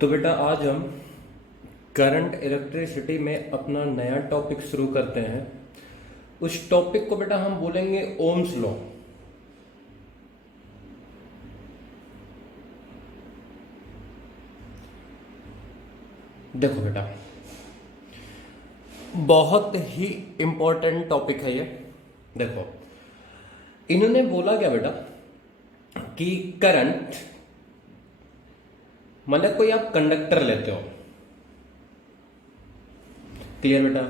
तो बेटा आज हम करंट इलेक्ट्रिसिटी में अपना नया टॉपिक शुरू करते हैं। उस टॉपिक को बेटा हम बोलेंगे ओम्स लॉ। देखो बेटा, बहुत ही इंपॉर्टेंट टॉपिक है ये। देखो, इन्होंने बोला क्या बेटा कि करंट मतलब कोई आप कंडक्टर लेते हो, क्लियर बेटा,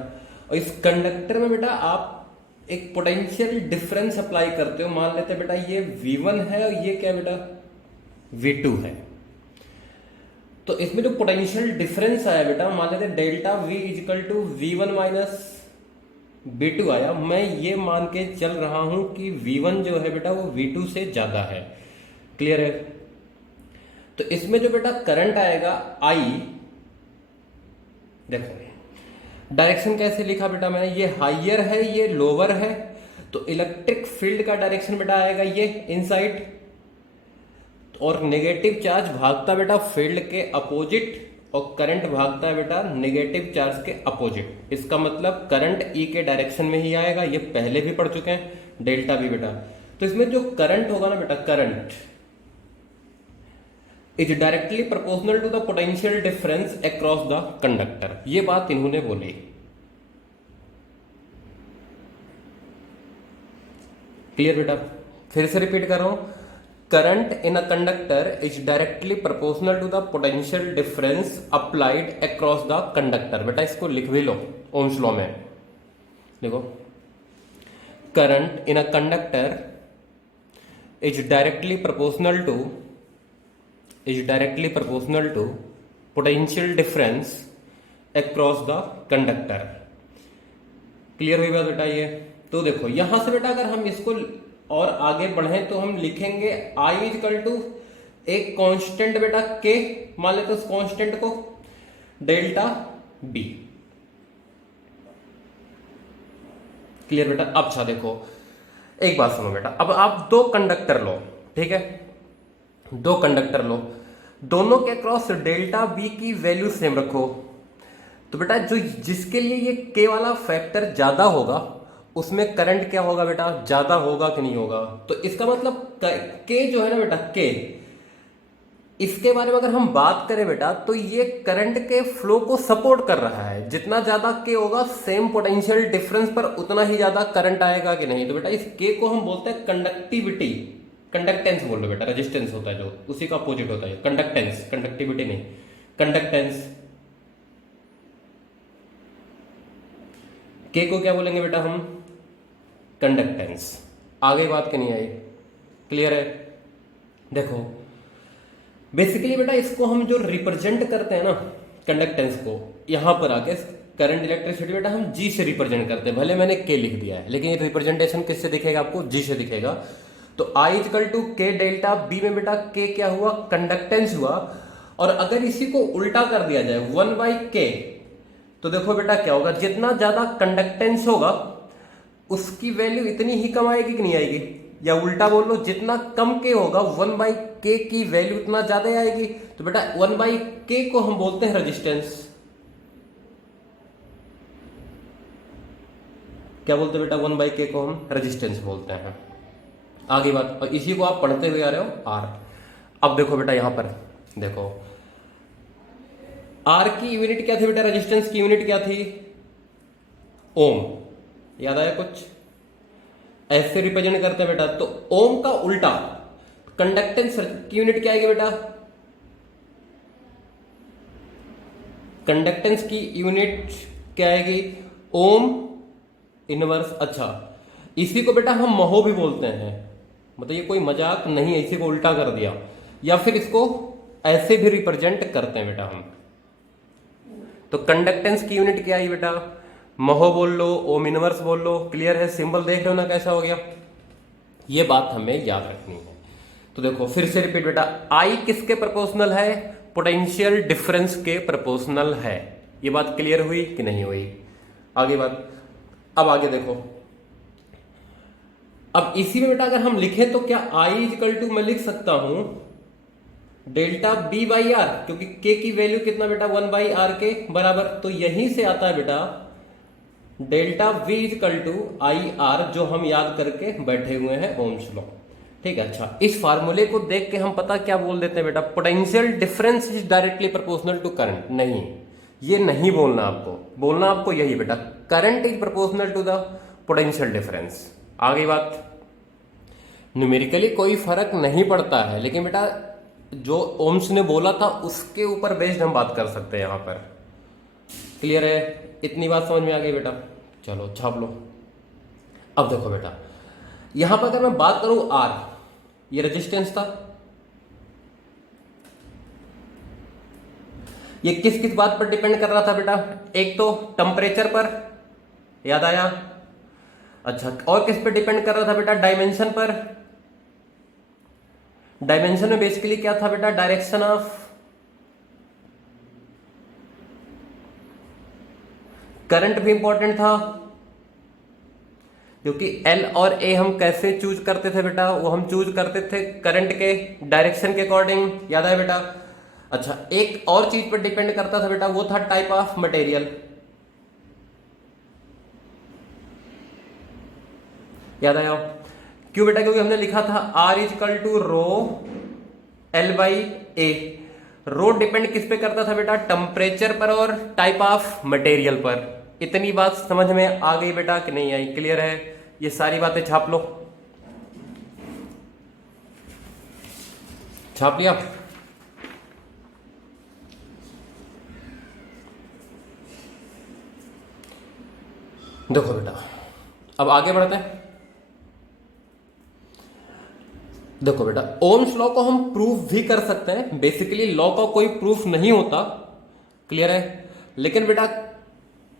और इस कंडक्टर में बेटा आप एक पोटेंशियल डिफरेंस अप्लाई करते हो। मान लेते हैं बेटा ये V1 है और ये क्या बेटा V2 है। तो इसमें जो पोटेंशियल डिफरेंस आया बेटा, मान लेते हैं delta V equal to V1 minus V2 आया। मैं ये मान के चल रहा हूं कि V1 जो है बेटा वो V2 से ज्यादा है, क्लियर है। तो इसमें जो बेटा करंट आएगा I, देखो डायरेक्शन कैसे लिखा बेटा मैंने, ये हाइयर है ये लोअर है, तो इलेक्ट्रिक फील्ड का डायरेक्शन बेटा आएगा ये इनसाइड, और नेगेटिव चार्ज भागता बेटा फील्ड के अपोजिट, और करंट भागता है बेटा नेगेटिव चार्ज के अपोजिट। इसका मतलब करंट ई के डायरेक्शन में ही आएगा, ये पहले भी पढ़ चुके हैं, डेल्टा भी बेटा। तो इसमें जो करंट होगा ना बेटा, current is directly proportional to the potential difference across the conductor. ये बात इन्होंने बोली, क्लियर बेटा। फिर से रिपीट कर रहा हूं, current in a conductor is directly proportional to the potential difference applied across the conductor. बेटा इसको लिख भी लो ओम्स लॉ में, देखो current in a conductor is directly proportional to potential difference across the conductor. Clear हुई बात बेटा ये। तो देखो यहां से बेटा अगर हम इसको और आगे बढ़े तो हम लिखेंगे I इजकल टू एक कांस्टेंट बेटा K, मान लेते उस कांस्टेंट को डेल्टा B। क्लियर बेटा। अब अच्छा देखो एक बात सुनो बेटा, अब आप दो कंडक्टर लो, ठीक है, दो कंडक्टर लो, दोनों के क्रॉस डेल्टा बी की वैल्यू सेम रखो। तो बेटा जो जिसके लिए ये के वाला फैक्टर ज्यादा होगा उसमें करंट क्या होगा बेटा, ज्यादा होगा कि नहीं होगा। तो इसका मतलब के जो है ना बेटा, के इसके बारे में अगर हम बात करें बेटा तो ये करंट के फ्लो को सपोर्ट कर रहा है। जितना ज्यादा के होगा सेम पोटेंशियल डिफरेंस पर उतना ही ज्यादा करंट आएगा कि नहीं। तो बेटा इस के को हम बोलते हैं कंडक्टिविटी, कंडक्टेंस बोल लो बेटा, रेजिस्टेंस होता है जो, उसी का अपोजिट होता है कंडक्टेंस, कंडक्टिविटी नहीं, कंडक्टेंस। के को क्या बोलेंगे बेटा हम, कंडक्टेंस। आगे बात की नहीं आई, क्लियर है। देखो बेसिकली बेटा इसको हम जो रिप्रेजेंट करते हैं ना कंडक्टेंस को, यहां पर आके करंट इलेक्ट्रिसिटी बेटा हम जी से रिप्रेजेंट करते हैं। भले मैंने के लिख दिया है लेकिन ये रिप्रेजेंटेशन किससे दिखेगा आपको, जी से दिखेगा। तो I इजकल टू के डेल्टा बी में बेटा के क्या हुआ, कंडक्टेंस हुआ। और अगर इसी को उल्टा कर दिया जाए 1/k, तो देखो बेटा क्या होगा, जितना ज्यादा कंडक्टेंस होगा उसकी वैल्यू इतनी ही कम आएगी कि नहीं आएगी, या उल्टा बोल लो जितना कम के होगा 1/k की वैल्यू उतना ज्यादा आएगी। तो बेटा 1/k को हम बोलते हैं रेजिस्टेंस। क्या बोलते हैं बेटा, 1/k को हम रेजिस्टेंस बोलते हैं। आगे बात, और इसी को आप पढ़ते हुए आ रहे हो आर। अब देखो बेटा यहां पर देखो, आर की यूनिट क्या थी बेटा, रेजिस्टेंस की यूनिट क्या थी, ओम। याद आया कुछ, ऐसे रिप्रेजेंट करते हैं बेटा। तो ओम का उल्टा कंडक्टेंस की यूनिट क्या आएगी बेटा, कंडक्टेंस की यूनिट क्या आएगी, ओम इनवर्स। अच्छा इसी को बेटा हम महो भी बोलते हैं, मतलब ये कोई मजाक नहीं है, इसी को उल्टा कर दिया, या फिर इसको ऐसे भी रिप्रेजेंट करते हैं बेटा हम। तो कंडक्टेंस की यूनिट क्या आई बेटा, महो बोल लो, ओम इनवर्स बोल लो। क्लियर है, सिंबल देख रहे हो ना कैसा हो गया, ये बात हमें याद रखनी है। तो देखो फिर से रिपीट बेटा, आई किसके प्रोपोर्शनल है, पोटेंशियल डिफरेंस के प्रोपोर्शनल है। ये बात क्लियर हुई कि नहीं हुई। आगे बात, अब आगे देखो, अब इसी में बेटा अगर हम लिखें तो क्या I इजकल टू मैं लिख सकता हूं डेल्टा बी बाई आर, क्योंकि के की वैल्यू कितना बेटा 1 बाई आर के बराबर, तो यहीं से आता है बेटा delta V equal to I R, जो हम याद करके बैठे हुए हैं ओम्स लॉ। ठीक है, अच्छा इस फार्मूले को देख के हम पता क्या बोल देते हैं बेटा, potential difference is directly proportional to current. नहीं, ये नहीं बोलना आपको, बोलना आपको यही बेटा, current is proportional to the potential difference. आ गई बात। न्यूमेरिकली कोई फर्क नहीं पड़ता है, लेकिन बेटा जो ओम्स ने बोला था उसके ऊपर बेस्ड हम बात कर सकते हैं यहां पर। क्लियर है, इतनी बात समझ में आ गई बेटा। चलो छाप लो। अब देखो बेटा, यहां पर अगर मैं बात करूं आर, ये रेजिस्टेंस था, ये किस किस बात पर डिपेंड कर रहा था बेटा, एक तो टेम्परेचर पर, याद आया। अच्छा, और किस पे डिपेंड कर रहा था बेटा, डायमेंशन पर। डायमेंशन में बेसिकली क्या था बेटा, डायरेक्शन ऑफ करंट भी इंपॉर्टेंट था, क्योंकि एल और ए हम कैसे चूज करते थे बेटा, वो हम चूज करते थे करंट के डायरेक्शन के अकॉर्डिंग, याद है बेटा। अच्छा, एक और चीज पर डिपेंड करता था बेटा, वो था टाइप ऑफ मटेरियल, याद आया। क्यों बेटा, क्योंकि हमने लिखा था R equal to rho L by A. Rho depend किस पे करता था बेटा, टेम्परेचर पर और टाइप ऑफ मटेरियल पर। इतनी बात समझ में आ गई बेटा कि नहीं आई, क्लियर है। ये सारी बातें छाप लो, छाप लिया। देखो बेटा, अब आगे बढ़ते हैं। देखो बेटा, ओम्स लॉ को हम प्रूफ भी कर सकते हैं, बेसिकली लॉ का कोई प्रूफ नहीं होता, क्लियर है। लेकिन बेटा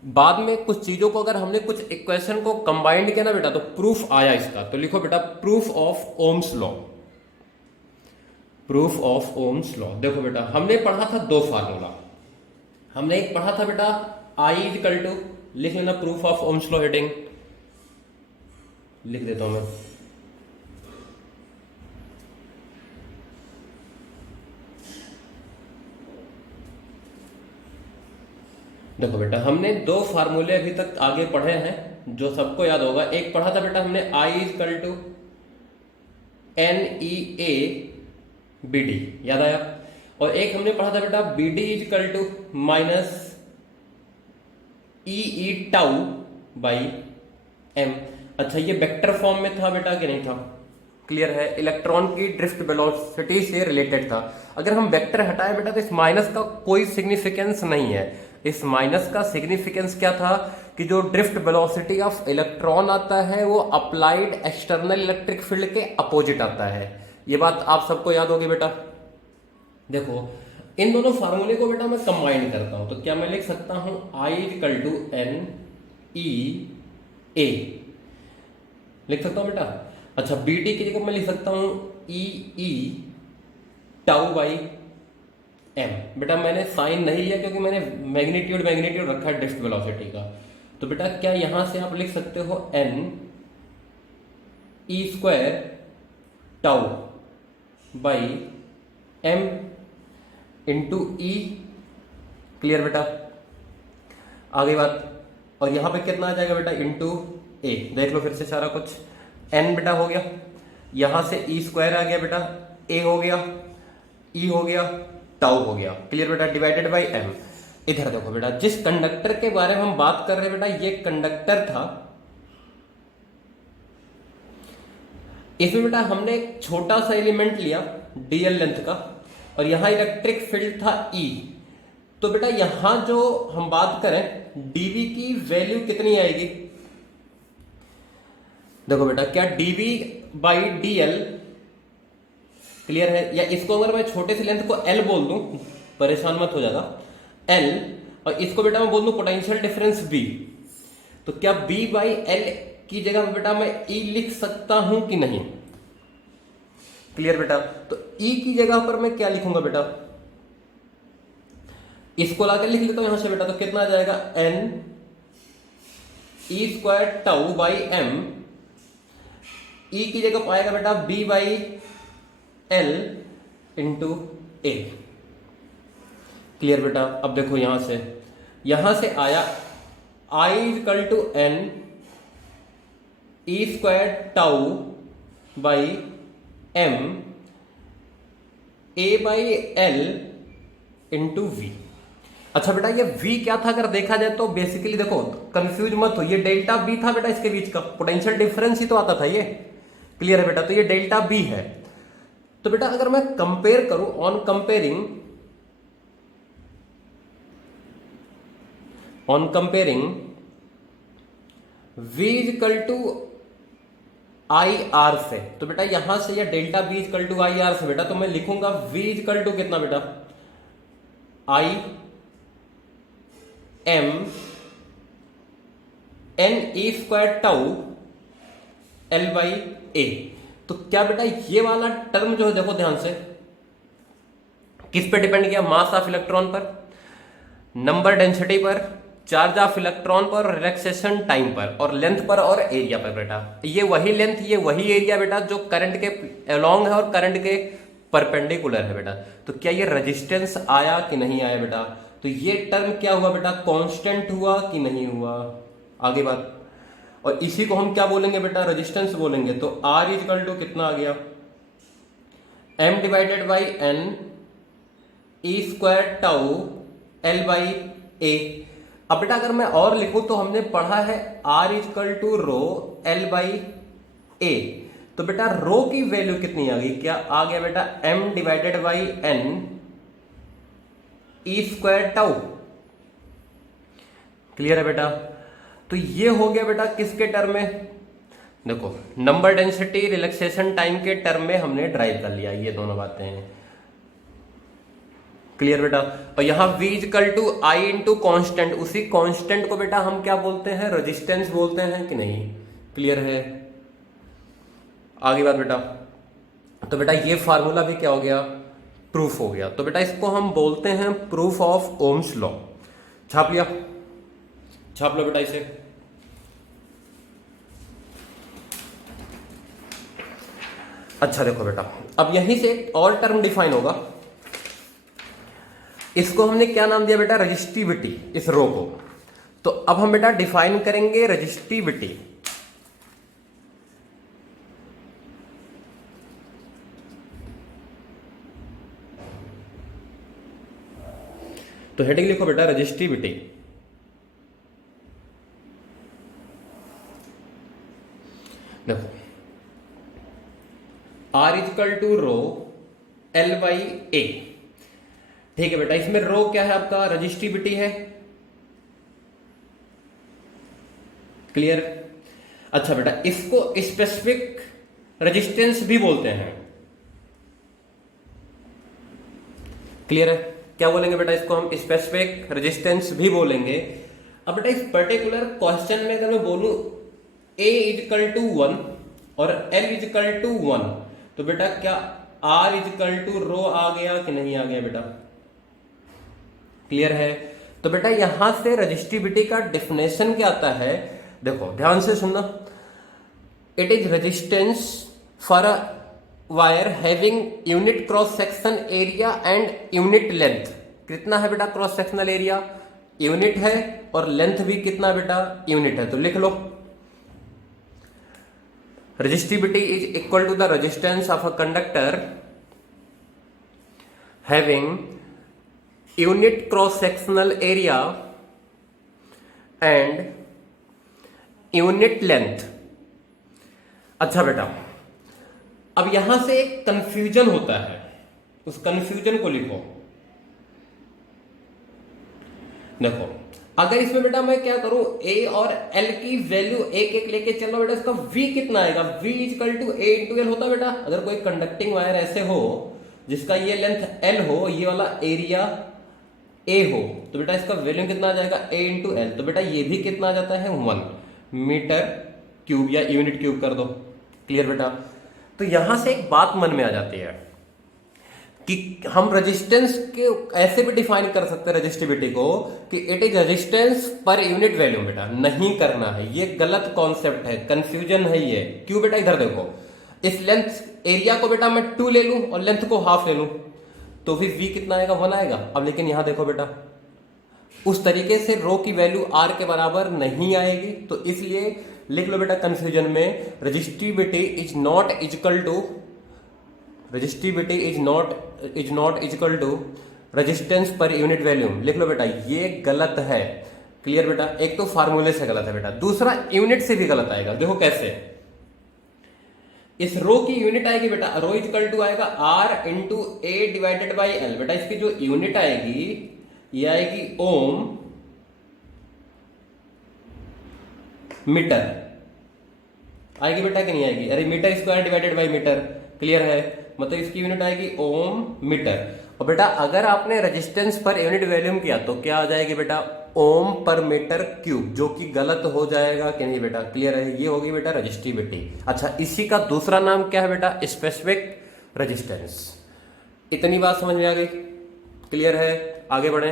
बाद में कुछ चीजों को अगर हमने कुछ इक्वेशन को कंबाइंड किया ना बेटा, तो प्रूफ आया इसका। तो लिखो बेटा proof of Ohm's law, proof of Ohm's law. देखो बेटा, हमने पढ़ा था दो फार्मूला। हमने एक पढ़ा था बेटा आई इक्वल टू, लिख लेना proof of Ohm's law, heading लिख देता हूं मैं। देखो बेटा, हमने दो फार्मूले अभी तक आगे पढ़े हैं जो सबको याद होगा। एक पढ़ा था बेटा हमने I equal to n e A v d, याद आया। और एक हमने पढ़ा था बेटा v d equal to minus e tau by m. अच्छा, ये वेक्टर फॉर्म में था बेटा कि नहीं था, क्लियर है। इलेक्ट्रॉन की ड्रिफ्ट वेलोसिटी से रिलेटेड था। अगर हम वेक्टर हटाए बेटा तो इस माइनस का कोई सिग्निफिकेंस नहीं है। इस माइनस का सिग्निफिकेंस क्या था कि जो ड्रिफ्ट वेलोसिटी ऑफ इलेक्ट्रॉन आता है वो अप्लाइड एक्सटर्नल इलेक्ट्रिक फील्ड के अपोजिट आता है। ये बात आप सबको याद होगी बेटा। देखो, इन दोनों फार्मूले को बेटा मैं कंबाइन करता हूं, तो क्या मैं लिख सकता हूं आई इक्वल टू एन ई ए, लिख सकता हूं बेटा। अच्छा, बी टी की जगह मैं लिख सकता हूं ई टाउ बाई एम। बेटा मैंने साइन नहीं लिया क्योंकि मैंने मैग्नीट्यूड रखा है ड्रिफ्ट वेलोसिटी का। तो बेटा क्या यहां से आप लिख सकते हो n e square tau by m into e, clear बेटा, आ गई बात। और यहां पे कितना आ जाएगा बेटा, इंटू ए। देख लो फिर से सारा कुछ, एन बेटा हो गया, यहां से ई स्क्वायर आ गया बेटा, ए हो गया, ई हो गया, टाउ हो गया, क्लियर बेटा, डिवाइडेड बाई एम। इधर देखो बेटा, जिस कंडक्टर के बारे में हम बात कर रहे हैं बेटा, ये कंडक्टर था। इसमें बेटा हमने एक छोटा सा एलिमेंट लिया डीएल लेंथ का, और यहां इलेक्ट्रिक फील्ड था ई। तो बेटा यहां जो हम बात करें डीवी की वैल्यू कितनी आएगी, देखो बेटा, क्या डीवी बाई डीएल, क्लियर है। या इसको अगर मैं छोटे से लेंथ को एल बोल दूं, परेशान मत हो जाएगा, एल, और इसको बेटा मैं बोल दूं पोटेंशियल डिफरेंस बी, तो क्या बी बाई एल की जगह बेटा मैं ई लिख सकता हूं कि नहीं, क्लियर बेटा। तो ई की जगह पर मैं क्या लिखूंगा बेटा, इसको लाकर लिख लेता हूं यहां से बेटा, तो कितना आ जाएगा n e square tau by m. E की जगह पाएगा बेटा V by l into A. Clear बेटा? अब देखो यहां से आया I equal to n e square tau by m A by l into V. अच्छा बेटा ये v क्या था अगर देखा जाए तो बेसिकली देखो कंफ्यूज मत हो, ये डेल्टा b था बेटा, इसके बीच का पोटेंशियल डिफरेंस ही तो आता था ये। क्लियर है बेटा? तो ये डेल्टा b है। तो बेटा अगर मैं कंपेयर करूं, on comparing v equal to I R से, तो बेटा यहां से या delta b equal to I R से बेटा तो मैं लिखूंगा v इक्वल टू कितना बेटा, I m n e square tau l by A. तो क्या बेटा ये वाला टर्म जो है देखो ध्यान से किस पे डिपेंड किया, मास ऑफ इलेक्ट्रॉन पर, नंबर डेंसिटी पर, चार्ज ऑफ इलेक्ट्रॉन पर, रिलैक्सेशन टाइम पर, और लेंथ पर और एरिया पर। बेटा ये वही लेंथ ये वही एरिया बेटा जो करंट के अलोंग है और करंट के परपेंडिकुलर है बेटा। तो क्या ये रेजिस्टेंस आया कि नहीं आया बेटा? तो ये टर्म क्या हुआ बेटा, कांस्टेंट हुआ कि नहीं हुआ? आगे बात, और इसी को हम क्या बोलेंगे बेटा, रेजिस्टेंस बोलेंगे। तो R इक्वल टू कितना आ गया, m divided by n e square tau l by A. अब बेटा अगर मैं और लिखूं तो हमने पढ़ा है R equal to rho L by A. तो बेटा रो की वैल्यू कितनी आ गई, क्या आ गया बेटा m divided by n e square tau. Clear है बेटा? तो ये हो गया बेटा किसके टर्म में, देखो नंबर डेंसिटी रिलैक्सेशन टाइम के टर्म में हमने ड्राइव कर लिया ये दोनों बातें। क्लियर बेटा? और यहां v equal to I into constant, उसी कॉन्स्टेंट को बेटा हम क्या बोलते हैं, रेजिस्टेंस बोलते हैं कि नहीं? क्लियर है? आगे बात बेटा, तो बेटा ये फार्मूला भी क्या हो गया, प्रूफ हो गया। तो बेटा इसको हम बोलते हैं प्रूफ ऑफ ओम्स लॉ। छाप लिया? छाप लो बेटा इसे। अच्छा देखो बेटा अब यहीं से एक और टर्म डिफाइन होगा, इसको हमने क्या नाम दिया बेटा, रजिस्टिविटी, इस रो को। तो अब हम बेटा डिफाइन करेंगे रजिस्टिविटी। तो हेडिंग लिखो बेटा रजिस्टिविटी। देखो R equal to rho L by A. ठीक है बेटा, इसमें रो क्या है आपका, रजिस्टिविटी है। क्लियर? अच्छा बेटा इसको स्पेसिफिक रेजिस्टेंस भी बोलते हैं। क्लियर है? क्या बोलेंगे बेटा इसको हम, स्पेसिफिक रेजिस्टेंस भी बोलेंगे। अब बेटा इस पर्टिकुलर क्वेश्चन में अगर मैं बोलूं A इक्वल टू 1 और L इक्वल टू 1, तो बेटा क्या R इक्वल टू रो आ गया कि नहीं आ गया बेटा? क्लियर है? तो बेटा यहां से रजिस्टिविटी का डेफिनेशन क्या आता है, देखो ध्यान से सुनना। It is resistance for a wire having unit cross section area and unit length. कितना है बेटा क्रॉस सेक्शनल एरिया, यूनिट है, और लेंथ भी कितना बेटा, यूनिट है। तो लिख लो resistivity is equal to the resistance of a conductor having unit cross sectional area and unit length। अच्छा बेटा अब यहां से एक कंफ्यूजन होता है, उस कंफ्यूजन को लिखो। देखो अगर इसमें बेटा मैं क्या करूं, A और L की वैल्यू एक एक लेके चल रहा हूं बेटा, इसका V कितना आएगा, V equal to A into L होता है बेटा। अगर कोई कंडक्टिंग वायर ऐसे हो जिसका ये लेंथ L हो, ये वाला एरिया A हो, तो बेटा इसका वैल्यू कितना आ जाएगा, A इंटू एल। तो बेटा ये भी कितना आ जाता है, 1 मीटर क्यूब या यूनिट क्यूब कर दो। क्लियर बेटा? तो यहां से एक बात मन में आ जाती है कि हम रेजिस्टेंस के ऐसे भी डिफाइन कर सकते हैं रेजिस्टिविटी को कि it is resistance per unit value. बेटा नहीं करना है, ये गलत कॉन्सेप्ट है, कंफ्यूजन है ये। क्यों बेटा? इधर देखो, इस लेंथ एरिया को बेटा मैं 2 ले लूं और लेंथ को हाफ ले लूं, तो फिर v कितना आएगा, 1 आएगा। अब लेकिन यहां देखो बेटा, उस तरीके से रो की वैल्यू r के बराबर नहीं आएगी, तो इसलिए लिख लो बेटा कंफ्यूजन में, resistivity is not equal to resistance per unit volume. लिख लो बेटा, ये गलत है। क्लियर बेटा, एक तो फार्मूले से गलत है बेटा, दूसरा यूनिट से भी गलत आएगा। देखो कैसे, इस रो की यूनिट आएगी बेटा, रो इक्वल टू आएगा r into A divided by L. बेटा इसकी जो यूनिट आएगी ये आएगी ओम मीटर आएगी बेटा कि नहीं आएगी? अरे meter square divided by meter. Clear है, मतलब इसकी यूनिट आएगी ओम मीटर। और बेटा अगर आपने रेजिस्टेंस पर यूनिट वॉल्यूम किया तो क्या आ जाएगी बेटा, ओम पर मीटर क्यूब, जो कि गलत हो जाएगा कि नहीं बेटा? क्लियर है, ये होगी बेटा रजिस्टिविटी। अच्छा, इसी का दूसरा नाम क्या है बेटा, स्पेसिफिक रेजिस्टेंस। इतनी बात समझ में आ गई? क्लियर है, आगे बढ़े।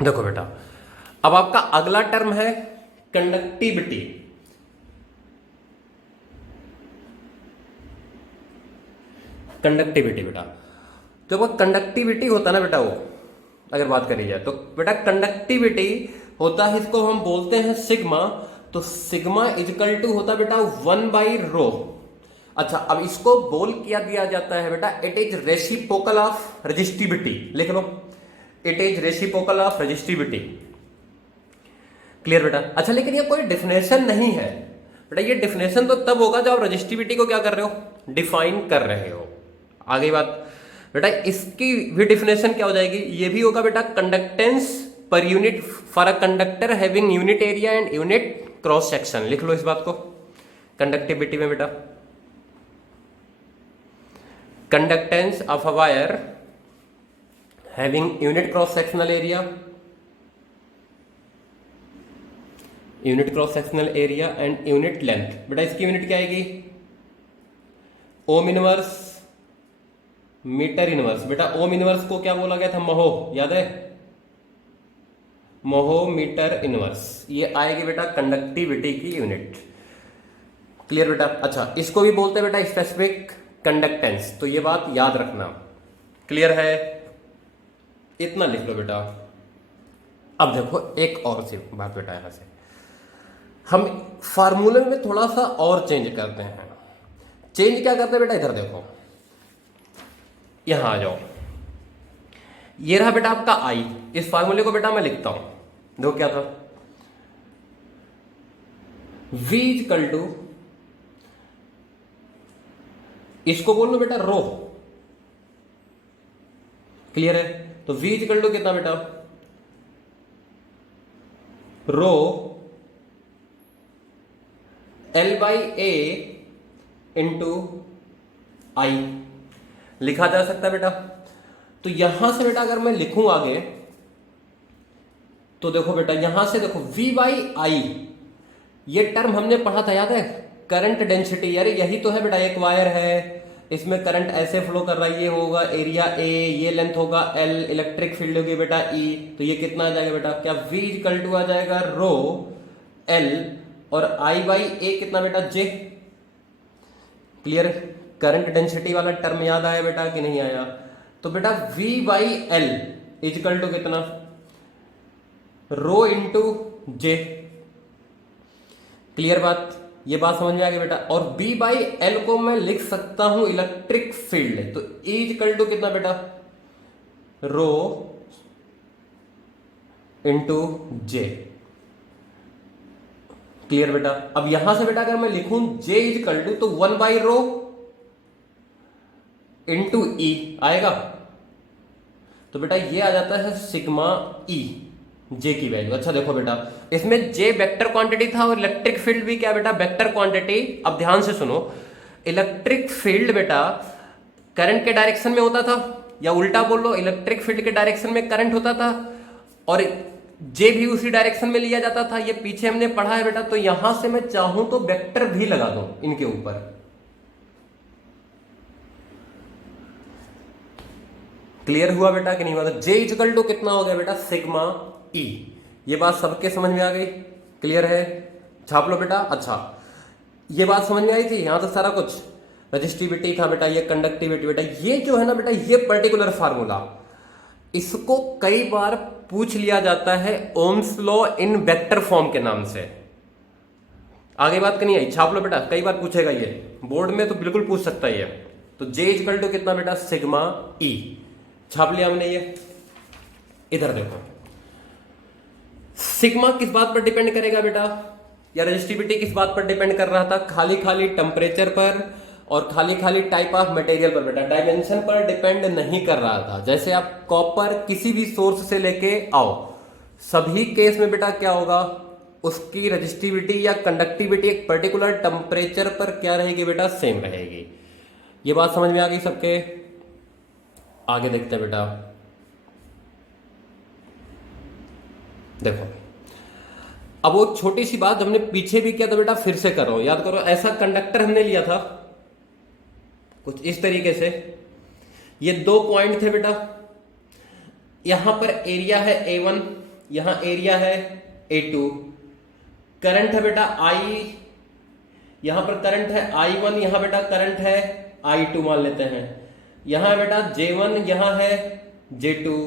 देखो बेटा, अब आपका अगला टर्म है कंडक्टिविटी। कंडक्टिविटी बेटा, जो वो कंडक्टिविटी होता है ना बेटा, वो अगर बात करी जाए तो बेटा कंडक्टिविटी होता है, इसको हम बोलते हैं सिग्मा। तो सिग्मा इजकल टू होता है बेटा 1/रो। अच्छा, अब इसको बोल किया दिया जाता है बेटा, it is reciprocal of resistivity. लिख लो, it is reciprocal of resistivity. Clear बेटा? अच्छा, लेकिन ये कोई डिफिनेशन नहीं है बेटा, ये डिफिनेशन तो तब होगा जब आप रेजिस्टिविटी को क्या कर रहे हो, डिफाइन कर रहे हो। आगे बात बेटा, इसकी भी डिफिनेशन क्या हो जाएगी, ये भी होगा बेटा conductance per unit for a conductor having unit area and unit cross section. लिख लो इस बात को कंडक्टिविटी में बेटा, conductance of a wire having unit cross sectional area, unit cross sectional area and unit length. बेटा इसकी यूनिट क्या आएगी, ओम इनवर्स मीटर इनवर्स। बेटा ओम इनवर्स को क्या बोला गया था, महो, याद है, महो मीटर इनवर्स। ये आएगी बेटा कंडक्टिविटी की यूनिट। क्लियर बेटा? अच्छा, इसको भी बोलते हैं बेटा स्पेसिफिक कंडक्टेंस, तो ये बात याद रखना। क्लियर है, इतना लिख लो बेटा। अब देखो एक और सी बात बेटा, यहां से हम फार्मूले में थोड़ा सा और चेंज करते हैं। चेंज क्या करते हैं बेटा, इधर देखो, यहां आ जाओ। ये रहा बेटा आपका आई। इस फार्मूले को बेटा मैं लिखता हूं, देखो क्या था, V इक्वल टू, इसको बोल लो बेटा रो। क्लियर है? तो V इक्वल टू कितना बेटा, रो L/A इंटू आई लिखा जा सकता है बेटा। तो यहां से बेटा अगर मैं लिखूं आगे, तो देखो बेटा यहां से देखो V/I, ये टर्म हमने पढ़ा था, याद है, करंट डेंसिटी। यार यही तो है बेटा, एक वायर है, इसमें करंट ऐसे फ्लो कर रहा है, ये होगा एरिया A, ये लेंथ होगा L, इलेक्ट्रिक फील्ड होगी बेटा E। तो ये कितना आ जाएगा बेटा, क्या V इक्वल टू आ जाएगा रो L और I/A कितना बेटा, J। क्लियर? करंट डेंसिटी वाला टर्म याद आया बेटा कि नहीं आया? तो बेटा V/L इक्वल टू कितना, रो इंटू J। क्लियर बात? ये बात समझ में आ गई बेटा। और B/L को मैं लिख सकता हूं इलेक्ट्रिक फील्ड, तो E इक्वल टू कितना बेटा, रो इंटू J। क्लियर बेटा? अब यहां से बेटा अगर मैं लिखूं J इक्वल टू, तो 1/रो इंटू E आएगा। तो बेटा ये आ जाता है सिग्मा E, J की वैल्यू। अच्छा देखो बेटा, इसमें J वेक्टर क्वांटिटी था और इलेक्ट्रिक फील्ड भी क्या बेटा, वेक्टर क्वांटिटी। अब ध्यान से सुनो, इलेक्ट्रिक फील्ड बेटा करंट के डायरेक्शन में होता था, या उल्टा बोल लो, इलेक्ट्रिक फील्ड के डायरेक्शन में करंट होता था और J भी उसी डायरेक्शन में लिया जाता था। ये पीछे हमने पढ़ा है बेटा। तो यहां से मैं चाहूं तो वेक्टर भी लगा दूं इनके ऊपर। क्लियर हुआ बेटा कि नहीं हुआ? J इक्वल टू कितना हो गया बेटा, सिग्मा E। ये बात सबके समझ में आ गई? क्लियर है? छाप लो बेटा। अच्छा, ये बात समझ में आई थी, यहां तक सारा कुछ। रजिस्टिविटी था बेटा, ये कंडक्टिविटी बेटा, ये जो है ना बेटा, ये पर्टिकुलर फार्मूला, इसको कई बार पूछ लिया जाता है Ohm's law in vector form के नाम से। आगे बात करनी आई, छाप लो बेटा, कई बार पूछेगा ये, बोर्ड में तो बिल्कुल पूछ सकता है ये। तो जे इक्वल टू कितना बेटा, सिग्मा ई। छाप लिया हमने ये। इधर देखो, सिग्मा किस बात पर डिपेंड करेगा बेटा, या रजिस्टिविटी किस बात पर डिपेंड कर रहा था, खाली खाली टेम्परेचर पर और खाली खाली टाइप ऑफ मटेरियल पर बेटा, डायमेंशन पर डिपेंड नहीं कर रहा था। जैसे आप कॉपर किसी भी सोर्स से लेके आओ, सभी केस में बेटा क्या होगा, उसकी रजिस्टिविटी या कंडक्टिविटी एक पर्टिकुलर टेम्परेचर पर क्या रहेगी बेटा, सेम रहेगी। ये बात समझ में आ गई सबके। आगे देखते हैं बेटा, देखो अब वो छोटी सी बात हमने पीछे भी किया था बेटा, फिर से कर रहा हूं, याद करो। ऐसा कंडक्टर हमने लिया था कुछ इस तरीके से, ये दो पॉइंट थे बेटा, यहां पर एरिया है A1, यहां एरिया है A2, करंट है बेटा I, यहां पर करंट है I1, यहां बेटा करंट है I2 मान लेते हैं, यहां है बेटा J1, यहां है J2,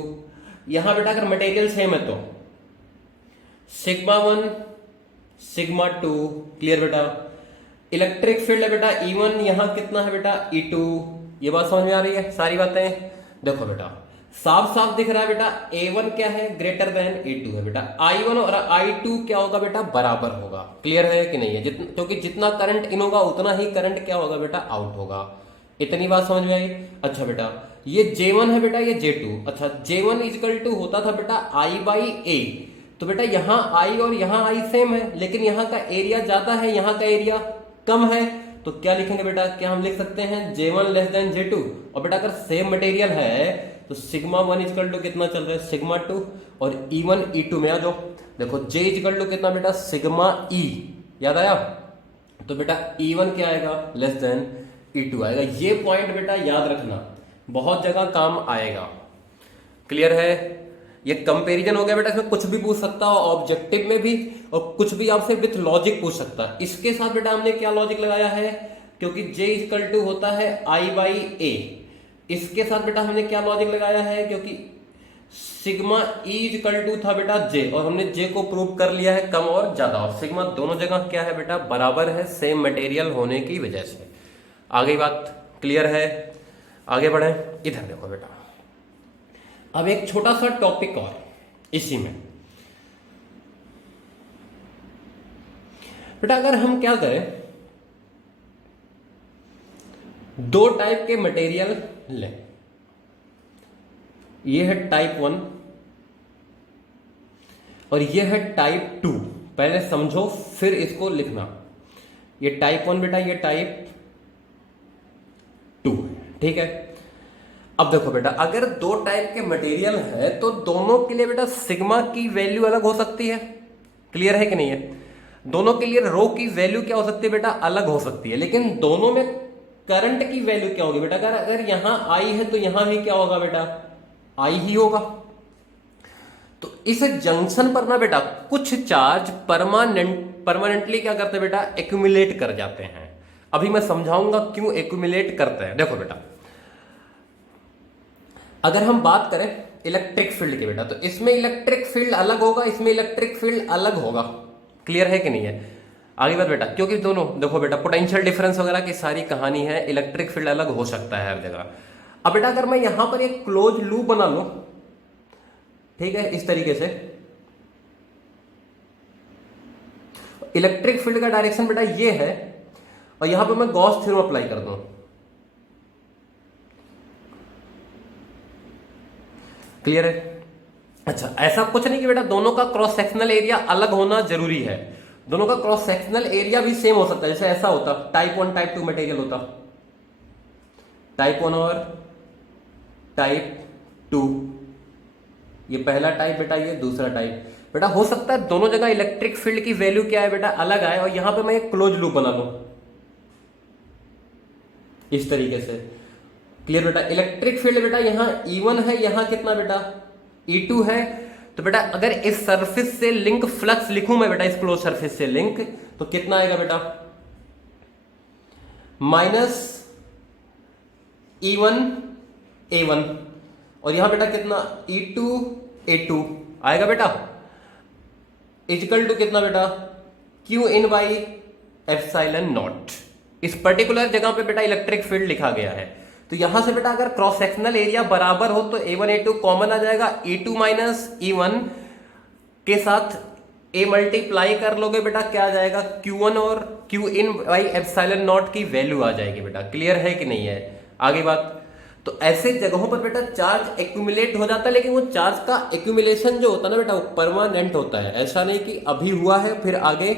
यहां बेटा अगर मटेरियल सेम है तो सिग्मा 1 सिग्मा 2, क्लियर बेटा। इलेक्ट्रिक फील्ड है बेटा E1, यहां कितना है बेटा E2। ये बात समझ में आ रही है सारी बातें। देखो बेटा साफ साफ दिख रहा है बेटा, A1 क्या है, ग्रेटर देन A2 है बेटा, I1 और I2 क्या होगा बेटा, बराबर होगा। क्लियर है कि नहीं है, क्योंकि जितना करंट इन होगा उतना ही करंट क्या होगा बेटा, आउट होगा। इतनी बात समझ में आई। अच्छा बेटा ये J1 है बेटा, ये J2। अच्छा J1 इक्वल टू होता था बेटा I बाई A, तो बेटा यहां I और यहां I सेम है, लेकिन यहां का एरिया ज्यादा है, यहां का एरिया कम है, तो क्या लिखेंगे बेटा, क्या हम लिख सकते हैं J1 लेस देन J2। और बेटा अगर सेम मटेरियल है तो सिग्मा 1 इक्वल टू कितना चल रहा है, सिग्मा 2, और E1 E2 में आ जाओ। देखो J इक्वल टू कितना बेटा, सिग्मा E, याद आया। तो बेटा E1 क्या आएगा, लेस देन E2 आएगा। ये पॉइंट बेटा याद रखना, बहुत जगह काम आएगा। क्लियर है, ये कंपैरिजन हो गया बेटा, इसमें कुछ भी पूछ सकता हो, ऑब्जेक्टिव में भी, और कुछ भी आपसे विथ लॉजिक पूछ सकता है। इसके साथ बेटा हमने क्या लॉजिक लगाया है, क्योंकि J इक्वल टू होता है I बाई A, इसके साथ बेटा हमने क्या लॉजिक लगाया है, क्योंकि सिग्मा E इक्वल टू था बेटा J, और हमने J को प्रूव कर लिया है कम और ज्यादा, और सिग्मा दोनों जगह क्या है बेटा, बराबर है, सेम मटेरियल होने की वजह से। आगे बात क्लियर है, आगे बढ़े। इधर देखो बेटा, अब एक छोटा सा टॉपिक और इसी में बेटा, अगर हम क्या करें, दो टाइप के मटेरियल लें, ये है टाइप 1 और ये है टाइप 2। पहले समझो फिर इसको लिखना। ये टाइप 1 बेटा, ये टाइप 2, ठीक है। अब देखो बेटा, अगर दो टाइप के मटेरियल है तो दोनों के लिए बेटा सिग्मा की वैल्यू अलग हो सकती है। क्लियर है कि नहीं है, दोनों के लिए रो की वैल्यू क्या हो सकती है बेटा, अलग हो सकती है, लेकिन दोनों में करंट की वैल्यू क्या होगी बेटा, अगर यहां I है तो यहां भी क्या होगा बेटा, I ही होगा। तो इस जंक्शन पर ना बेटा कुछ चार्ज परमानेंटली क्या करते हैं बेटा, एक्यूमुलेट कर जाते हैं। अभी मैं समझाऊंगा क्यों एक्यूमुलेट करते हैं। देखो बेटा, अगर हम बात करें इलेक्ट्रिक फील्ड की बेटा, तो इसमें इलेक्ट्रिक फील्ड अलग होगा, इसमें इलेक्ट्रिक फील्ड अलग होगा। क्लियर है कि नहीं है, आगे बात बेटा, क्योंकि दोनों देखो बेटा पोटेंशियल डिफरेंस वगैरह की सारी कहानी है, इलेक्ट्रिक फील्ड अलग हो सकता है हर जगह। अब बेटा अगर मैं यहां पर एक क्लोज लूप बना लूं, ठीक है, इस तरीके से, इलेक्ट्रिक फील्ड का डायरेक्शन बेटा ये है, और यहां पर मैं गॉस थ्योरम अप्लाई कर दूं, क्लियर है। अच्छा ऐसा कुछ नहीं कि बेटा दोनों का क्रॉस सेक्शनल एरिया अलग होना जरूरी है, दोनों का क्रॉस सेक्शनल एरिया भी सेम हो सकता है। जैसे ऐसा होता टाइप 1 टाइप 2 मटेरियल होता, टाइप 1 और टाइप 2, ये पहला टाइप बेटा, ये दूसरा टाइप बेटा। हो सकता है दोनों जगह इलेक्ट्रिक फील्ड की वैल्यू क्या है बेटा, अलग आए, और यहां पे मैं एक क्लोज लूप बना लूं इस तरीके से। क्लियर बेटा, इलेक्ट्रिक फील्ड बेटा यहां E1 है, यहां कितना बेटा E2 है, तो बेटा अगर इस सरफेस से लिंक फ्लक्स लिखूं मैं बेटा, इस क्लोज सरफेस से लिंक, तो कितना आएगा बेटा, माइनस E1 A1, और यहां बेटा कितना E2 A2 आएगा बेटा, इक्वल टू कितना बेटा, Q in by epsilon not. इस पर्टिकुलर जगह पे बेटा इलेक्ट्रिक फील्ड लिखा गया है। तो यहां से बेटा अगर क्रॉस सेक्शनल एरिया बराबर हो तो A1 A2 कॉमन आ जाएगा, E2 माइनस E1 के साथ A मल्टीप्लाई कर लोगे बेटा, क्या आ जाएगा, Q1 और Q in by epsilon not की वैल्यू आ जाएगी बेटा। क्लियर है कि नहीं है? आगे बात, तो ऐसे जगहों पर बेटा चार्ज एक्यूमुलेट हो जाता है, लेकिन वो चार्ज का एक्यूमुलेशन जो होता है ना बेटा वो परमानेंट होता है। ऐसा नहीं कि अभी हुआ है फिर आगे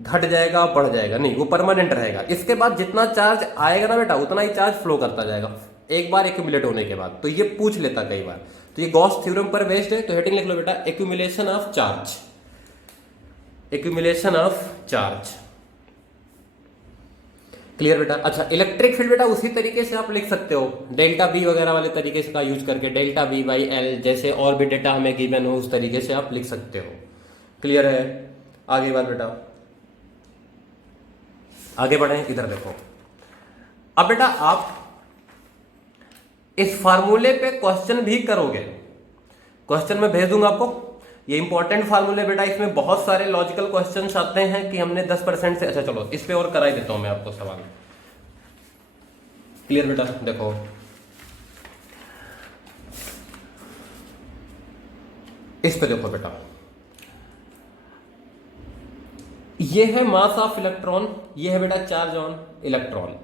घट जाएगा बढ़ जाएगा, नहीं, वो परमानेंट रहेगा। इसके बाद जितना चार्ज आएगा ना बेटा उतना ही चार्ज फ्लो करता जाएगा एक बार एक्यूमुलेट होने के बाद। तो ये पूछ लेता कई बार, तो ये गॉस थ्योरम पर बेस्ड है। तो हेडिंग लिख लो बेटा, accumulation of charge, accumulation of charge. Clear बेटा? अच्छा, इलेक्ट्रिक फील्ड बेटा उसी तरीके से आप लिख सकते हो, डेल्टा बी वगैरह वाले तरीके से का यूज करके, डेल्टा बी बाई एल, जैसे और भी डेटा हमें गिवन हो उस तरीके से आप लिख सकते हो। क्लियर है? आगे बात बेटा, आगे बढ़े, इधर देखो। अब बेटा आप इस फार्मूले पे क्वेश्चन भी करोगे, क्वेश्चन में भेज दूंगा आपको। ये इंपॉर्टेंट फार्मूले बेटा, इसमें बहुत सारे लॉजिकल क्वेश्चंस आते हैं कि हमने 10% से, अच्छा चलो इस पे और करा ही देता हूं मैं आपको सवाल। क्लियर बेटा? देखो इस पे देखो बेटा, ये है मास ऑफ इलेक्ट्रॉन, ये है बेटा चार्ज ऑन इलेक्ट्रॉन।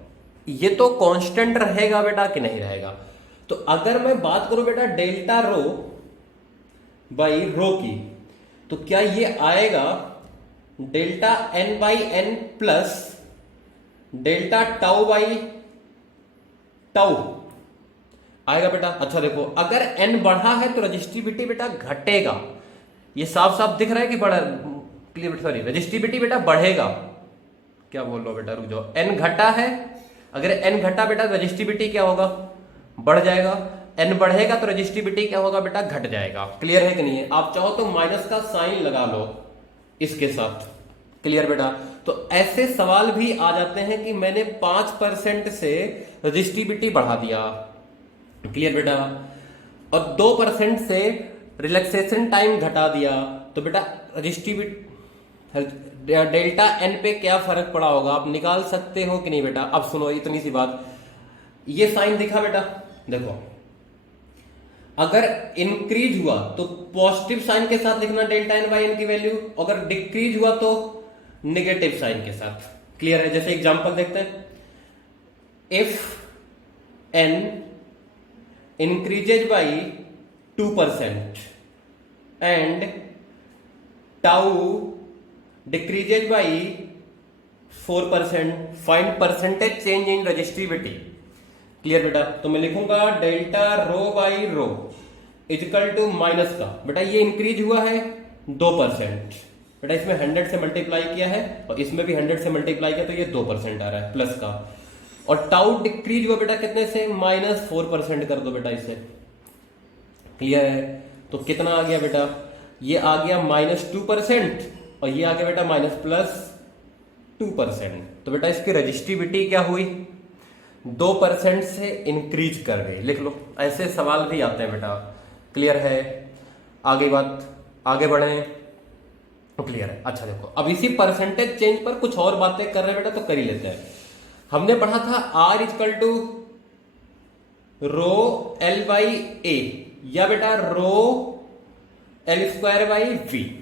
ये तो कांस्टेंट रहेगा बेटा कि नहीं रहेगा? तो अगर मैं बात करूं बेटा डेल्टा रो बाई रो की, तो क्या ये आएगा delta n by n plus delta tau by tau आएगा बेटा। अच्छा देखो, अगर एन बढ़ा है तो रजिस्टिविटी बेटा घटेगा, ये साफ साफ दिख रहा है कि बढ़ा, क्लियर, सॉरी, रजिस्टिविटी बेटा बढ़ेगा। क्या बोल रहा हूं बेटा, रुक जाओ, एन घटा है, अगर एन घटा बेटा रजिस्टिविटी क्या होगा, बढ़ जाएगा। एन बढ़ेगा तो रजिस्टिविटी क्या होगा बेटा, घट जाएगा। क्लियर है कि नहीं है? आप चाहो तो माइनस का साइन लगा लो इसके साथ। क्लियर बेटा? तो ऐसे सवाल भी आ जाते हैं कि मैंने 5% से रजिस्टिविटी बढ़ा दिया, क्लियर बेटा, और 2% से रिलैक्सेशन टाइम घटा दिया, तो बेटा रजिस्टिविटी डेल्टा एन पे क्या फर्क पड़ा होगा आप निकाल सकते हो कि नहीं बेटा? अब सुनो इतनी सी बात, ये साइन दिखा बेटा, देखो अगर इंक्रीज हुआ तो पॉजिटिव साइन के साथ लिखना डेल्टा एन बाई एन की वैल्यू, अगर डिक्रीज हुआ तो नेगेटिव साइन के साथ। क्लियर है? जैसे एग्जांपल देखते हैं, if n increases by 2% and tau decreases by 4%, find percentage change in resistivity. Clear बेटा? तो मैं लिखूंगा delta rho by rho equal to minus का, बेटा ये इंक्रीज हुआ है 2%, बेटा इसमें 100 से मल्टीप्लाई किया है और इसमें भी 100 से मल्टीप्लाई किया, तो ये 2% आ रहा है प्लस का, और टाउ डिक्रीज हुआ बेटा कितने से, -4% कर दो बेटा इसे। क्लियर है? तो कितना आ गया बेटा, ये आ गया -2% और ये आ गया बेटा -+2%। तो बेटा इसकी रजिस्टिविटी क्या हुई, 2% से इंक्रीज कर गई। लिख लो, ऐसे सवाल भी आते हैं बेटा। क्लियर है? आगे बात, आगे बढ़े, क्लियर है? अच्छा देखो, अब इसी परसेंटेज चेंज पर कुछ और बातें कर रहे हैं बेटा, तो कर ही लेते हैं। हमने पढ़ा था R equal to rho L by A, या बेटा rho L square by V.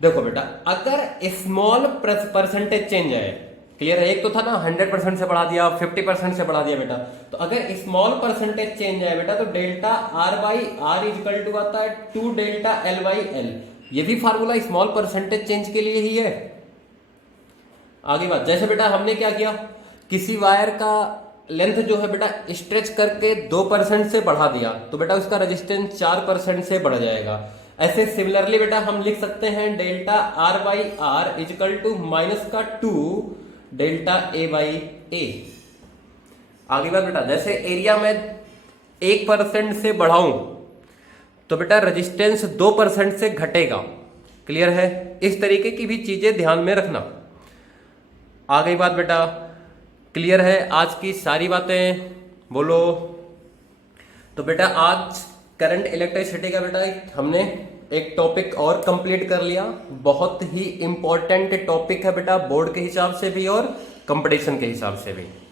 देखो बेटा, अगर स्मॉल परसेंटेज चेंज है, क्लियर है, एक तो था ना 100% से बढ़ा दिया, 50% से बढ़ा दिया बेटा, तो अगर स्मॉल परसेंटेज चेंज है बेटा तो delta R by R equal to आता है 2 डेल्टा एल बाई एल। ये भी फार्मूला स्मॉल परसेंटेज चेंज के लिए ही है। आगे बात, जैसे बेटा हमने क्या किया, किसी वायर का लेंथ जो है बेटा स्ट्रेच करके 2% से बढ़ा दिया, तो बेटा उसका रेजिस्टेंस 4% से बढ़ जाएगा। ऐसे सिमिलरली बेटा हम लिख सकते हैं delta R by R equal to -2 delta A by A. आगे बात बेटा, जैसे एरिया में 1% से बढ़ाऊं तो बेटा रेजिस्टेंस 2% से घटेगा। क्लियर है? इस तरीके की भी चीजें ध्यान में रखना। आ गई बात बेटा? क्लियर है आज की सारी बातें? बोलो। तो बेटा आज करंट इलेक्ट्रिसिटी का बेटा हमने एक टॉपिक और कंप्लीट कर लिया। बहुत ही इंपॉर्टेंट टॉपिक है बेटा, बोर्ड के हिसाब से भी और कंपटीशन के हिसाब से भी।